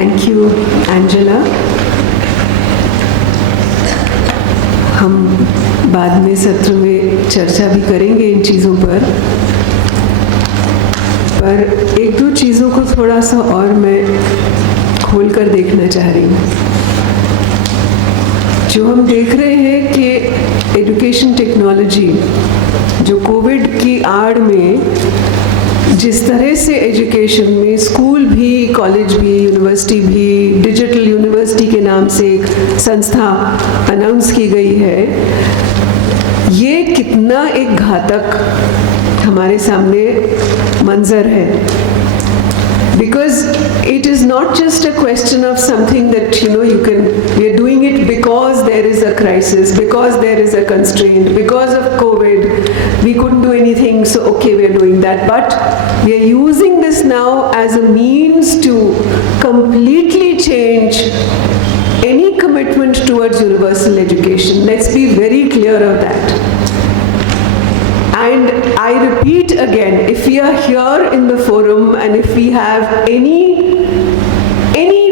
Thank you Angela. हम बाद में सत्र में चर्चा भी करेंगे इन चीज़ों पर एक दो चीज़ों को थोड़ा सा और मैं खोल कर देखना चाह रही हूँ। जो हम देख रहे हैं कि एजुकेशन टेक्नोलॉजी जो कोविड की आड़ में जिस तरह से एजुकेशन में स्कूल भी, कॉलेज भी, यूनिवर्सिटी भी, डिजिटल यूनिवर्सिटी के नाम से एक संस्था अनाउंस की गई है, ये कितना एक घातक हमारे सामने मंजर है। Because it is not just a question of something that we are doing it because there is a crisis, because there is a constraint, because of COVID, we couldn't do anything, so okay, we are doing that. But we are using this now as a means to completely change any commitment towards universal education. Let's be very clear of that. And I repeat again, if we are here in the forum and if we have any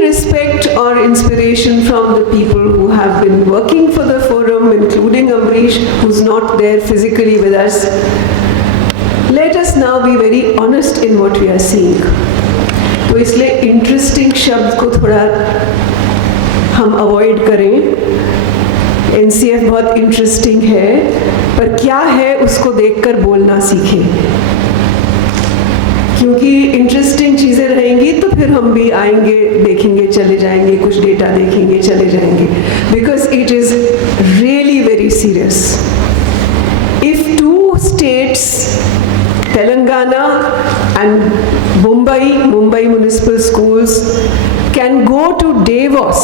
respect or inspiration from the people who have been working for the forum, including Amrish, who's not there physically with us, let us now be very honest in what we are seeing. तो इसलिए interesting शब्द को थोड़ा हम avoid करें। NCF बहुत interesting है, पर क्या है उसको देखकर बोलना सीखें, क्योंकि इंटरेस्टिंग चीज़ें रहेंगी तो फिर हम भी आएंगे, देखेंगे, चले जाएंगे, कुछ डेटा देखेंगे, चले जाएंगे, because it is really very serious. If 2 states, Telangana and Mumbai municipal schools can go to Davos,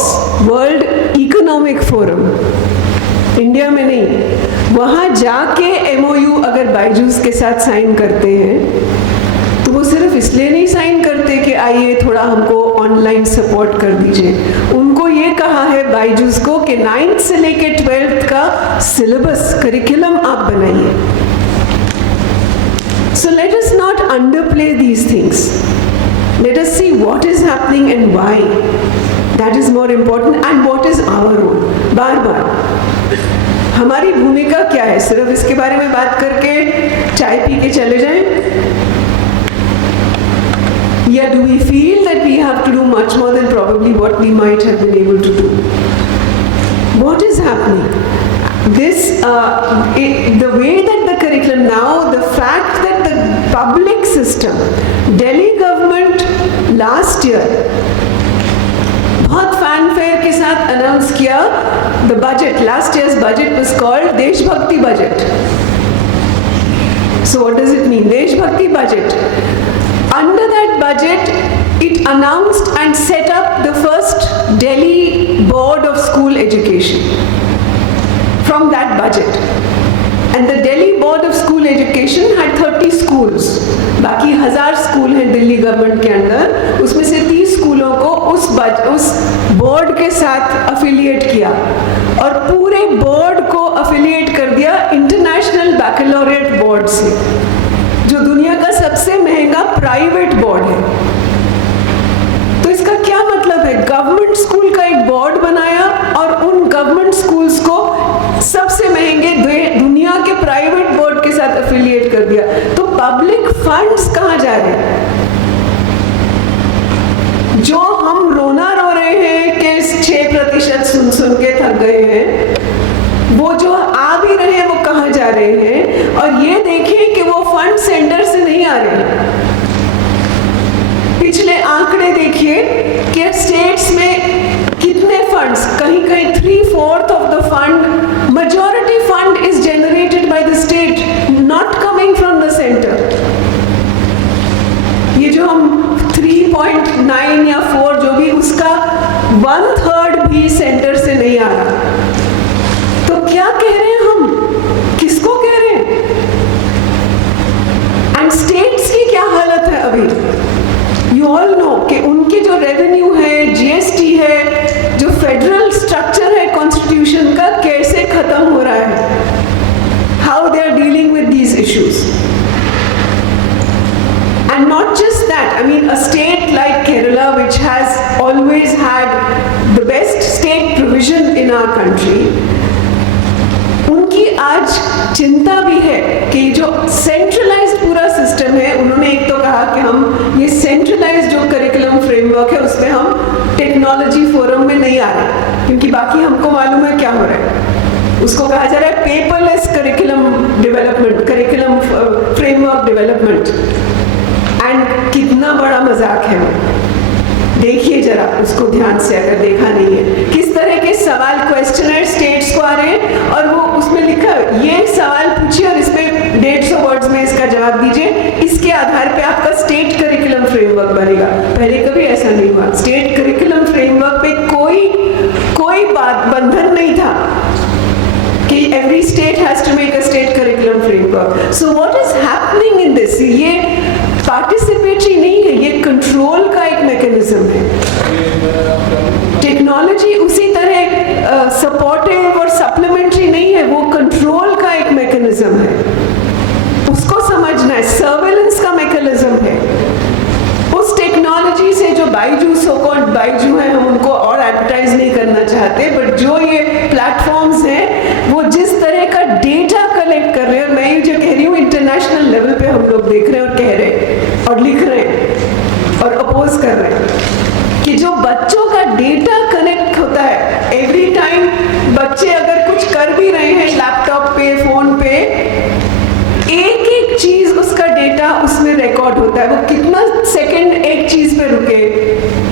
World Economic Forum, India में नहीं, वहाँ जाके MOU अगर बायजूस के साथ साइन करते हैं तो वो सिर्फ इसलिए नहीं साइन करते कि आइए थोड़ा हमको ऑनलाइन सपोर्ट कर दीजिए। उनको ये कहा है बायजूस को कि 9th से लेके 12th का सिलेबस, करिकुलम आप बनाइए। So let us not underplay these things. Let us see what is happening and why. That is more important, and what is our role. बार हमारी भूमिका क्या है? सिर्फ इसके बारे में बात करके चाय पी के चले जाएं? या do we feel that we have to do much more than probably what we might have been able to do? What is happening? The way that the curriculum now, the fact that the public system, Delhi government last year बहुत fanfare के साथ announce किया the budget. Last year's budget was called देशभक्ति budget. So what does it mean? देशभक्ति budget. Under that budget, it announced and set up the first Delhi Board of School Education. From that budget, and the Delhi Board of School Education had 30 schools. बाकी 1000 school हैं Delhi government के अंदर, उसमें से 30 स्कूलों को उस बोर्ड के साथ अफिलिएट किया और पूरे बोर्ड को अफिलिएट कर दिया इंटरनेशनल बैकलॉरेट बोर्ड से, जो दुनिया का सबसे महंगा प्राइवेट बोर्ड है। तो इसका क्या मतलब है? गवर्नमेंट स्कूल का एक बोर्ड बनाया और उन गवर्नमेंट स्कूल्स को सबसे महंगे दुनिया के प्राइवेट बोर्ड के साथ एफिलिएट कर दिया। तो पब्लिक फंड्स कहाँ जा रहे हैं? जो हम रोना रो रहे हैं कि 6% सुन के थक गए हैं, वो जो आ भी रहे हैं वो कहाँ जा रहे हैं? और ये देखें कि वो फंड सेंटर से नहीं आ रहे हैं। पिछले आंकड़े देखिए कि स्टेट्स में कितने फंड्स, कहीं 3/4 of the fund, majority fund is generated by the state, not coming from the center. ये जो हम 3.9 या 4 जो भी, उसका 1/3 भी सेंटर से नहीं आ रहा। तो क्या कह रहे हैं हम? किसको कह रहे हैं? एंड स्टेट्स की क्या हालत है अभी? यू ऑल नो कि उनके जो रेवेन्यू है, GST है, जो फेडरल स्ट्रक्चर है कॉन्स्टिट्यूशन का, कैसे खत्म हो रहा है। How they are dealing with these issues. And not just that, I mean, a state like Kerala, which has always had the best state provision in our country, उनकी आज चिंता भी है कि जो सेंट्रलाइज्ड पूरा सिस्टम है, उन्होंने एक तो कहा कि हम ये सेंट्रलाइज्ड जो करिकुलम फ्रेमवर्क है उसमें हम टेक्नोलॉजी फोरम में नहीं आ रहे, क्योंकि बाकी हमको मालूम है क्या हो रहा है। उसको कहा जा रहा है paperless curriculum development, curriculum framework development, and कितना बड़ा मजाक है वो। देखिए जरा उसको ध्यान से, अगर देखा नहीं है, किस तरह के सवाल क्वेश्चनर स्टेट्स को आ रहे हैं और वो उसमें लिखा ये सवाल पूछिए और इसमें 150 वर्ड्स में इसका जवाब दीजिए, इसके आधार पे आपका स्टेट करिकुलम फ्रेमवर्क बनेगा। पहले कभी ऐसा नहीं हुआ। स्टेट करिकुलम फ्रेमवर्क पे कोई बात बंधन नहीं था कि every state has to make a state curriculum framework. So what is happening in this? ये पार्टिसिपेटरी नहीं है, ये कंट्रोल का एक मैकेनिज्म है। टेक्नोलॉजी उसी तरह सपोर्टिव और सप्लीमेंट्री नहीं है, वो कंट्रोल का एक मैकेनिज्म है, उसको समझना है। सर्वेलेंस का मैकेनिज्म है। उस टेक्नोलॉजी से जो बाइजू, सो कॉल्ड बाइजू है, हम उनको और एडवर्टाइज नहीं करना चाहते, बट जो ये प्लेटफॉर्म्स हैं वो जिस तरह का डेटा कलेक्ट कर रहे हैं, और मैं ये जो कह रही हूँ इंटरनेशनल लेवल पे हम लोग देख रहे हैं और कह रहे हैं और लिख रहे हैं और अपोज कर रहे हैं कि जो बच्चों का डेटा कनेक्ट होता है, एवरी टाइम बच्चे अगर कुछ कर भी रहे हैं लैपटॉप पे, फोन पे, एक एक चीज उसका डेटा उसमें रिकॉर्ड होता है। वो कितना सेकंड एक चीज पे रुके,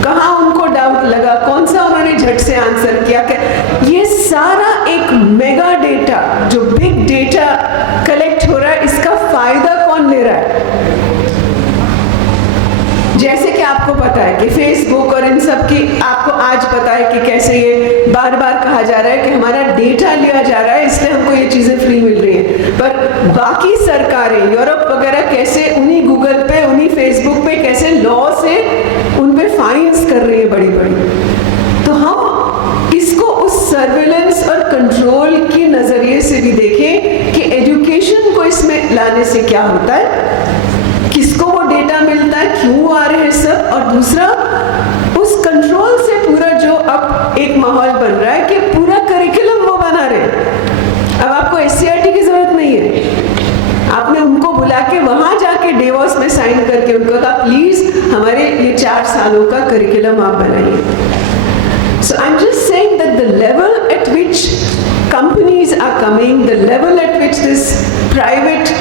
कहाँ उनको डाउट लगा, कौन सा उन्होंने झट से आंसर किया, ये सारा एक मेगा डेटा, जो बिग डेटा कलेक्ट हो रहा है, इसका फायदा कौन ले रहा है? जैसे कि आपको पता है कि फेसबुक और इन सब की, आपको आज पता है कि कैसे ये बार बार कहा जा रहा है कि हमारा डेटा लिया जा रहा है, इसलिए हमको ये चीजें फ्री मिल रही हैं। पर बाकी सरकारें यूरोप वगैरह कैसे उन्हीं गूगल पे, उन्हीं फेसबुक पे कैसे लॉ से उन पे फाइन्स कर रही है बड़ी बड़ी। तो हम इसको उस सर्वेलेंस और कंट्रोल के नजरिए से भी देखें कि एजुकेशन को इसमें लाने से क्या होता है, किसको वो डेटा मिलता है, क्यों आ रहे हैं सब, और दूसरा उस कंट्रोल से पूरा जो अब एक माहौल बन रहा है कि पूरा करिकुलम वो बना रहे हैं। अब आपको एससीईआरटी की जरूरत नहीं है, आपने उनको बुला के वहां जाके डेवॉस में साइन करके उनको कहा प्लीज हमारे ये 4 सालों का करिकुलम आप बनाइए। So I'm just saying that the level at which companies are coming, the level at which this private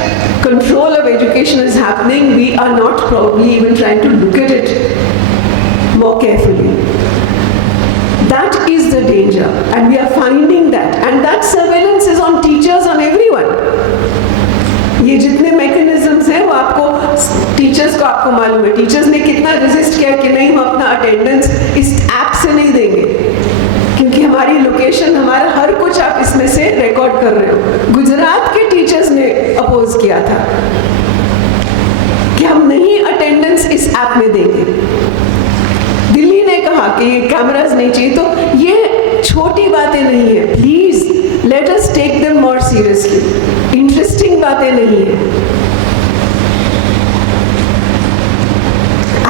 control of education is happening, we are not probably even trying to look at it more carefully. That is the danger, and we are finding that, and that surveillance is on teachers, on everyone. ये जितने mechanisms हैं वो आपको, teachers को आपको मालूम है, teachers ने कितना रेजिस्ट किया कि नहीं हम अपना अटेंडेंस इस ऐप से नहीं देंगे, क्योंकि हमारी लोकेशन, हमारा हर कुछ आप इसमें से रिकॉर्ड कर रहे हो। गुजरात के टीचर्स ने अपोज किया था कि हम नहीं अटेंडेंस इस ऐप में देंगे। दिल्ली ने कहा कि ये कैमरास नहीं चाहिए। तो ये छोटी बातें नहीं है, please let us take them more seriously. Interesting बातें नहीं है।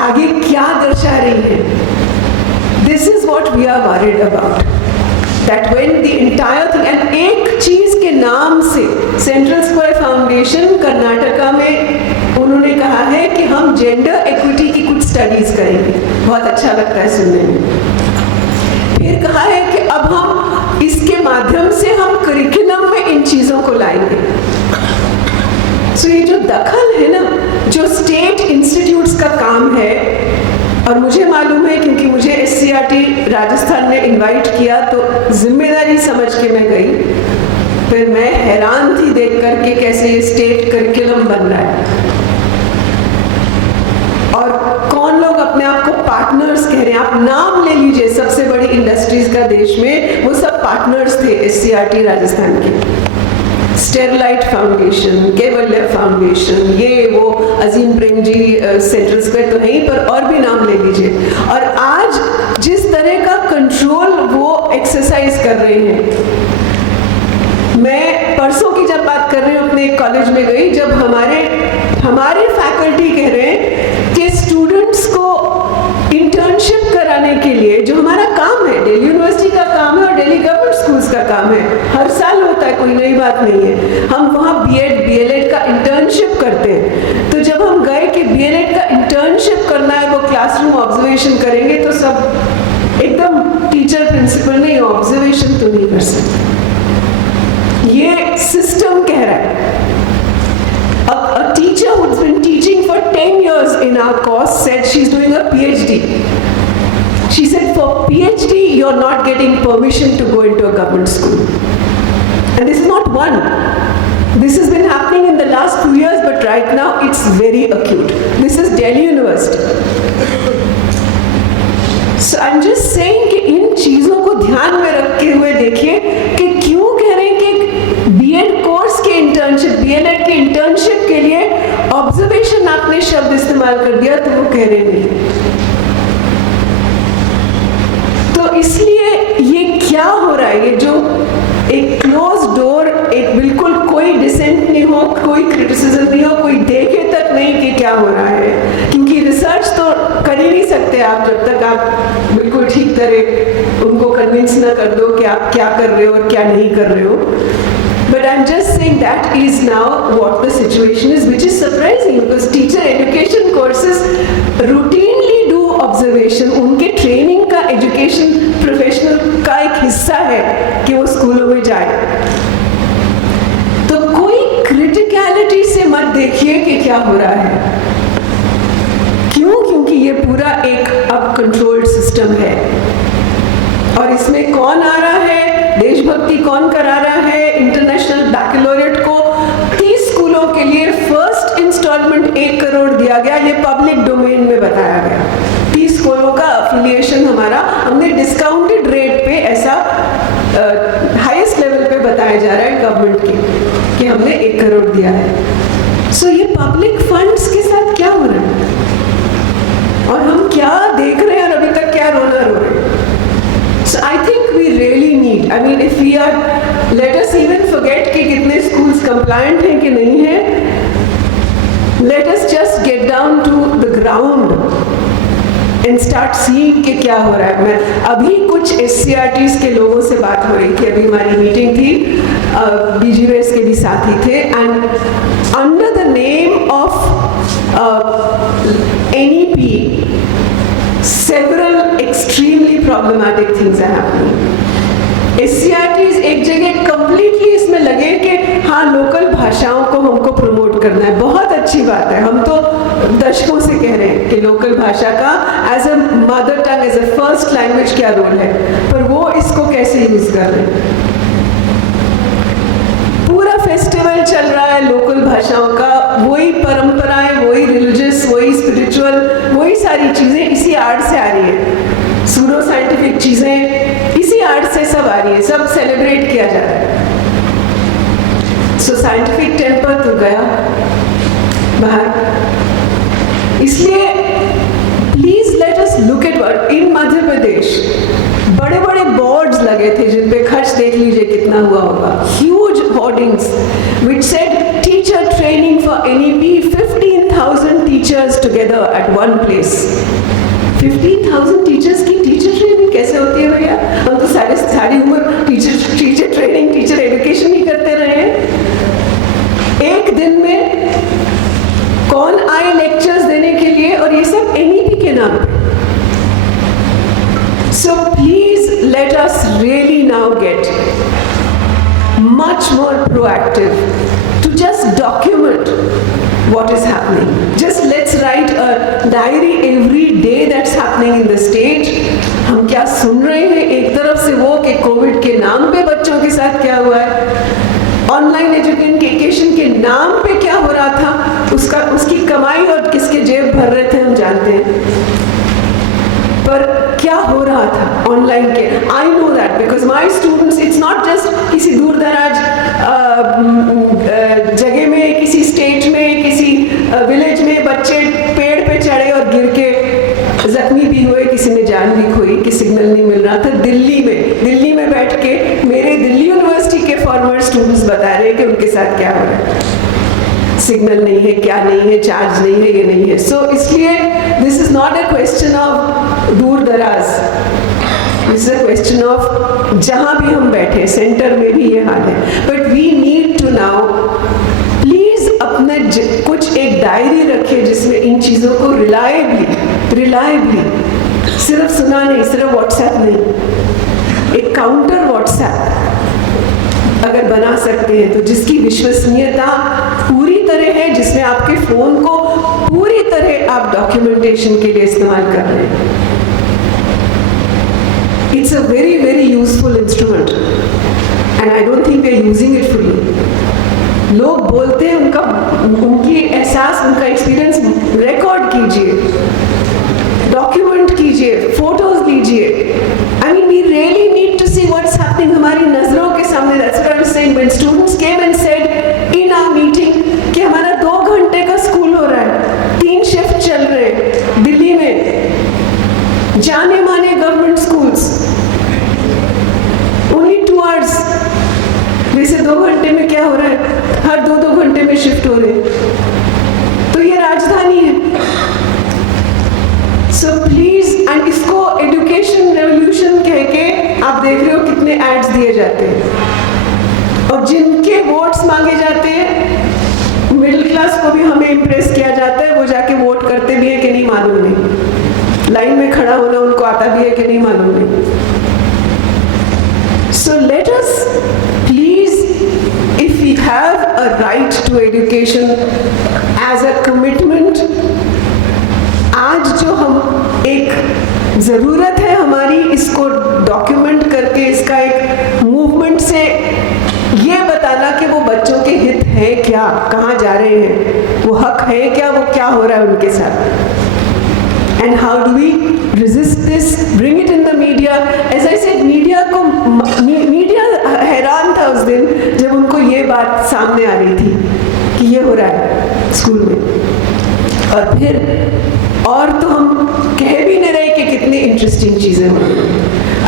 आगे क्या दर्शा रही है? This is what we are worried about, that when the entire thing, and एक चीज के नाम से सेंट्रल स्क्वायर फाउंडेशन कर्नाटका में उन्होंने कहा है कि हम जेंडर इक्विटी की कुछ स्टडीज करेंगे। बहुत अच्छा लगता है सुनने में। फिर कहा है कि अब हम इसके माध्यम से हम करिकुलम में इन चीजों को लाएंगे। सो ये जो दखल है ना, जो स्टेट इंस्टीट्यूट्स का काम है, और मुझे मालूम है क्योंकि मुझे एससीईआरटी राजस्थान ने इनवाइट किया तो जिम्मेदारी समझ के मैं गई। फिर मैं हैरान थी देख कर के कैसे ये स्टेट करिकुलम बन रहा है, और कौन लोग अपने आप को पार्टनर्स कह रहे हैं। आप नाम ले लीजिए सबसे बड़ी इंडस्ट्रीज का देश में, वो सब पार्टनर्स थे एससीईआरटी राजस्थान के। स्टेरलाइट फाउंडेशन, केवल्य फाउंडेशन, ये वो अजीम प्रेमजी सेंट्रल स्क्वायर तो नहीं, पर और भी नाम ले लीजिए। और आज जिस तरह का कंट्रोल वो एक्सरसाइज कर रहे हैं, मैं परसों की जब बात कर रही हूँ अपने कॉलेज में गई, जब हमारे फैकल्टी कह रहे हैं कि स्टूडेंट को इंटर्नशिप कराने के लिए, जो हमारा काम है, दिल्ली यूनिवर्सिटी का काम है और दिल्ली गवर्नमेंट स्कूल्स का काम है, हर साल होता है, कोई नई बात नहीं है, हम वहाँ बीएड बीएलएड का इंटर्नशिप करते हैं। तो जब हम गए कि बीएलएड का इंटर्नशिप करना है, वो क्लासरूम ऑब्जर्वेशन करेंगे, तो सब एकदम टीचर प्रिंसिपल नहीं, ऑब्जर्वेशन तो नहीं कर सकते, ये सिस्टम कह रहा है। A teacher who's been teaching for 10 years in our course said she's doing a PhD. She said for PhD you're not getting permission to go into a government school. And this is not one. This has been happening in the last 2 years, but right now it's very acute. This is Delhi University. So I'm just saying कि इन चीज़ों को ध्यान में रखते हुए देखिए कि क्यों कह रहे हैं कि बीएड कोर्स के इंटर्नशिप, बीएलएड के इंटर्नशिप के लिए ऑब्जर्वेशन आपने शब्द इस्तेमाल कर दिया, तो वो कह रहे नहीं। तो इसलिए ये क्या हो रहा है, ये जो एक क्लोज डोर, एक बिल्कुल कोई डिसेंट नहीं हो, कोई क्रिटिसिज्म नहीं हो, कोई देखे तक नहीं कि क्या हो रहा है, क्योंकि रिसर्च तो कर ही नहीं सकते आप जब तक आप बिल्कुल ठीक तरह उनको कन्विंस ना कर दो कि आप क्या कर रहे हो और क्या नहीं कर रहे हो। But I'm just saying that is now what the situation is, which is surprising because teacher education courses routinely do observation. उनके ट्रेनिंग का एजुकेशन प्रोफेशनल का एक हिस्सा है कि वो स्कूलों में जाए। तो कोई क्रिटिकलिटी से मत देखिए कि क्या हो रहा है, क्यों? क्योंकि ये पूरा एक अब कंट्रोल्ड सिस्टम है और इसमें कौन आ रहा है, देशभक्ति कौन करा रहा है, इंटरनेशनल बैकलॉरेट को 30 स्कूलों के लिए फर्स्ट इंस्टॉलमेंट 1 करोड़ दिया गया, ये पब्लिक डोमेन में बताया गया। 30 स्कूलों का अफिलिएशन हमारा, हमने डिस्काउंटेड रेट पे ऐसा हाईएस्ट लेवल पे बताया जा रहा है गवर्नमेंट की कि हमने 1 करोड़ दिया है। सो ये पब्लिक फंड्स के साथ क्या हो रहा है और हम क्या देख रहे हैं और अभी तक क्या रोना रो रहे हैं। So I think we really need, I mean if we are, let us even forget कि कितने schools compliant हैं कि नहीं हैं, let us just get down to the ground and start seeing कि क्या हो रहा है। मैं अभी कुछ SCRTs के लोगों से बात हो रही थी, अभी हमारी मीटिंग थी, BGVS के भी साथी थे, and under the name of NEP several extremely problematic things are happening. SCRTs एक जगह completely इसमें लगे कि हाँ लोकल भाषाओं को हमको प्रमोट करना है, बहुत अच्छी बात है, हम तो दशकों से कह रहे हैं कि लोकल भाषा का as a mother tongue, as a first language क्या रोल है, पर वो इसको कैसे यूज कर रहे हैं। पूरा फेस्टिवल चल रहा है लोकल भाषाओं का, वही परंपराएं, वही रिलीजियस, वही स्पिरिचुअल, वही सारी चीजें इसी आर्ट से आ रही है, सूडो साइंटिफिक चीजें इसी आर्ट से सब आ रही है, सब सेलिब्रेट किया जा रहा है। सो साइंटिफिक टेम्पर तो गया बाहर। इसलिए please let us look at word in Madhya Pradesh, बड़े बड़े बोर्ड्स लगे थे जिन पे खर्च देख लीजिए कितना हुआ होगा, huge hoardings which said teacher training for NEP, 15,000 teachers together at one place। 15,000 teachers की टीचर ट्रेनिंग कैसे होती है भैया? हम तो सारी उम्र टीचर ट्रेनिंग, टीचर एजुकेशन ही करते रहे हैं। एक दिन में कौन आए लेक्चर्स देने के लिए, और ये सब NEP के नाम पे। So please let us really now get much more proactive to just document what is happening. Just let's write a diary every day that's happening in the state. हम क्या सुन रहे हैं, एक तरफ से वो कि कोविड के नाम पे बच्चों के साथ क्या हुआ है, ऑनलाइन एजुकेशन के नाम पे क्या हो रहा था, उसकी कमाई और किसके जेब भर रहे थे हम जानते हैं, पर क्या हो रहा था ऑनलाइन के। I know that because my students, it's not just किसी दूर दराज जगह में, किसी स्टेट में, किसी विलेज में बच्चे पेड़ पे चढ़े और गिर के जख्मी भी हुए, किसी ने जान भी खोई कि सिग्नल नहीं मिल रहा था। दिल्ली में बैठ के मेरे दिल्ली यूनिवर्सिटी के फॉर्मर स्टूडेंट्स बता रहे हैं कि उनके साथ क्या हो रहा है। सिग्नल नहीं है, क्या नहीं है, चार्ज नहीं है, ये नहीं है. सो इसलिए this is not a question of दूर दराज, this is a question of जहाँ भी हम बैठे, सेंटर में भी ये हाल है. But we need to now please अपने कुछ एक डायरी रखिए जिसमें इन चीज़ों को रिलायबली सिर्फ सुना नहीं, सिर्फ व्हाट्सएप नहीं, एक काउंटर व्हाट्सएप अगर बना सकते हैं तो जिसकी विश्वसनीयता पूरी तरह है, जिसमें आपके फोन को पूरी तरह आप डॉक्यूमेंटेशन के लिए इस्तेमाल कर रहे हैं. It's a very very useful instrument and I don't think we are using it fully. लोग बोलते हैं, उनकी एहसास, उनका एक्सपीरियंस रिकॉर्ड कीजिए, डॉक्यूमेंट कीजिए, फोटोज लीजिए. I mean we really need to see what's happening हमारी नजरों के सामने. That's what I was saying when students came and said in our meeting कि हमारा 2 घंटे का स्कूल हो रहा है, 3 शिफ्ट चल रहे हैं दिल्ली में, जाने माने गवर्नमेंट स्कूल्स, ओनली 2 आवर्स. जैसे 2 घंटे में क्या हो रहा है, हर 2-2 घंटे में शिफ्ट हो रहे हैं. तो ये राजधानी है. सो प्लीज, एंड इसको एजुकेशन रेवोल्यूशन कह के आप देख रहे हो कितने एड्स दिए जाते हैं, और जिनके वोट्स मांगे जाते हैं, मिडिल क्लास को भी हमें इम्प्रेस किया जाता है, वो जाके वोट करते भी है कि नहीं मालूम नहीं, लाइन में खड़ा होना उनको आता भी है कि नहीं मालूम नहीं. So let us please, if we have a right to education as a commitment, आज जो हम एक ज़रूरत है हमारी, इसको डॉक्यूमेंट करके इसका एक मूवमेंट से ये बताना कि वो बच्चों के हित है क्या, कहाँ जा रहे हैं, वो हक है क्या, वो क्या हो रहा है उनके साथ. And how do we resist this, bring it in the media. As I said, media हैरान था उस दिन जब उनको ये बात सामने आ रही थी कि ये हो रहा है स्कूल में. और फिर और तो हम कह भी नहीं रहे कि कितनी इंटरेस्टिंग चीज़ें हैं.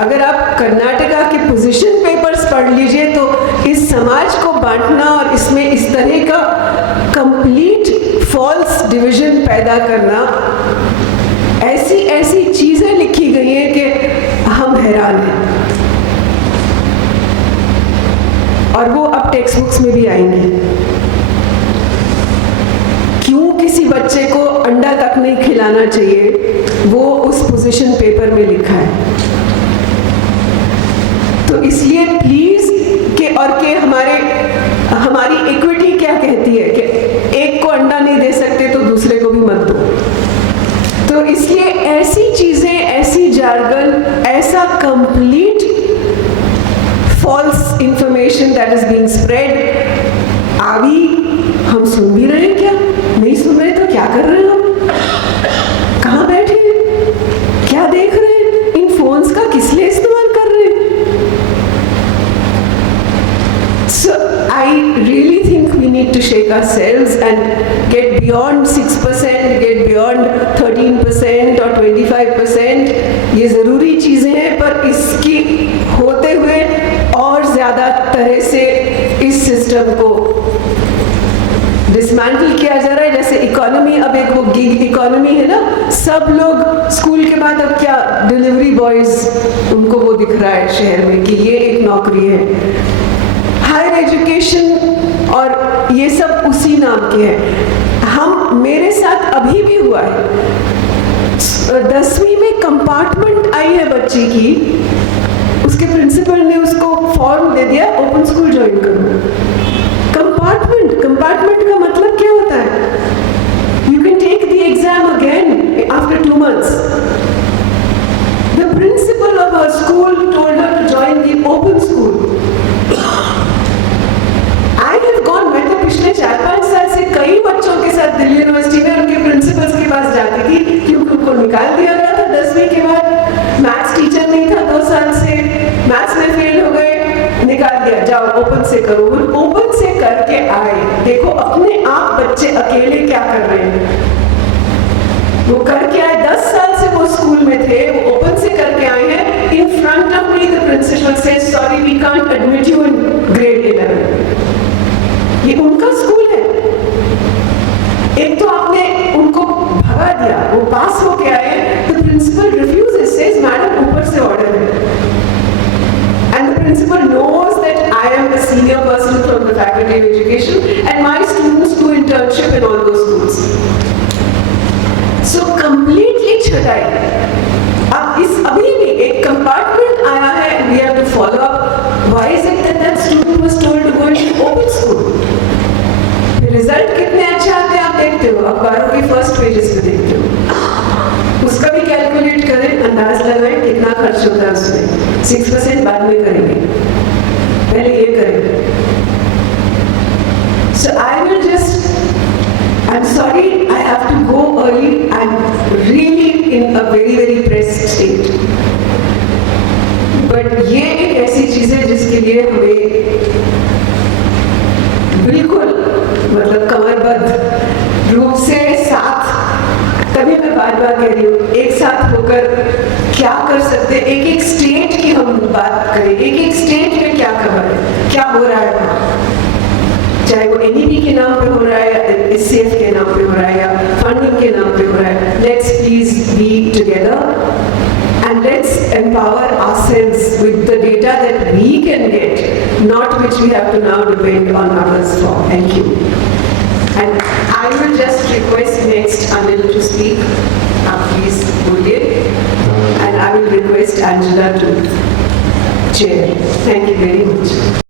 अगर आप कर्नाटका के पोजीशन पेपर्स पढ़ लीजिए तो इस समाज को बांटना और इसमें इस तरह का कंप्लीट फॉल्स डिवीजन पैदा करना, ऐसी ऐसी चीजें लिखी गई हैं कि हम हैरान हैं. और वो अब टेक्स्ट बुक्स में भी आएंगी. क्यों किसी बच्चे को अंडा तक नहीं खिलाना चाहिए, वो उस पोजीशन पेपर में लिखा है. तो इसलिए प्लीज के हमारी इक्विटी क्या कहती है कि एक को अंडा नहीं दे सकते तो दूसरे को भी मत दो. तो इसलिए ऐसी चीजें, ऐसी जार्गन, ऐसा complete false information that is being spread, हम सुन भी रहे हैं क्या, नहीं सुन रहे तो क्या कर रहे हैं हम, कहाँ बैठे हैं, क्या देख रहे हैं, इन फोन्स का किस लिए इस्तेमाल कर रहे हैं. So I really think we need to shake ourselves and get beyond 6%, get beyond 13% or 25%. ये ज़रूरी चीज़ें हैं, पर इसकी होते हुए और ज़्यादा तरह से इस सिस्टम को डिसमेंटल किया जा रहा है. जैसे इकोनॉमी, अब एक वो गिग इकोनॉमी है ना, सब लोग स्कूल के बाद अब क्या डिलीवरी बॉयज, उनको वो दिख रहा है शहर में कि ये एक नौकरी है. हायर एजुकेशन और ये सब उसी नाम के हैं. मेरे साथ अभी भी हुआ है, 10वीं में कंपार्टमेंट आई है बच्ची की, उसके प्रिंसिपल ने उसको फॉर्म दे दिया, ओपन स्कूल ज्वाइन करो. कंपार्टमेंट का मतलब क्या होता है, you can take the exam again after 2 months. The principal of her school told her to join the open school. मैं तो पिछले 4-5 साल से कई बच्चों के साथ दिल्ली यूनिवर्सिटी में उनके प्रिंसिपल्स के पास जाती थी, क्योंकि उनको निकाल दिया गया था 10वीं के बाद. मैथ्स टीचर नहीं था 2 साल से, मैथ्स में फेल हो गए, निकाल दिया, जाओ ओपन से करो. ओपन से करके आए, देखो अपने आप बच्चे अकेले क्या कर रहे हैं, वो करके आए. 10 साल से वो स्कूल में थे, वो ओपन से करके आए हैं. In front of me the principal से sorry we can't admit you in grade 11. ये उनका स्कूल है. हटाई। अब इस अभी भी एक कंपार्टमेंट आया है, we have to follow up. Why is it that that student was told to go into open school? Result कितने अच्छे आते हैं आप देखते हो, अखबारों की फर्स्ट पेजेस पे देखते हो, उसका भी कैलकुलेट करें, अंदाज लगाएं कितना खर्च होता है उसमें। 6% बाद में करेंगे, पहले ये करेंगे। So I will just, I'm sorry I have to go early, I'm really in a very pressed state, but ये एक ऐसी चीज है जिसके लिए हमें बिल्कुल मतलब कमरबद्ध रूप से साथ, तभी मैं बार कह रही हूँ, एक साथ होकर क्या कर सकते, एक एक स्टेट की हम बात करें, एक एक स्टेट में क्या खबर है, क्या हो रहा है, चाहे वो NEP के नाम पे हो रहा है या SCF के नाम पे हो रहा है या फंडिंग के नाम पे हो रहा है। Let's please be together and let's empower ourselves with the data that we can get, not which we have to now depend on others for. Thank you. And I will just request next Anil to speak. Please, Bullier. And I will request Angela to chair. Thank you very much.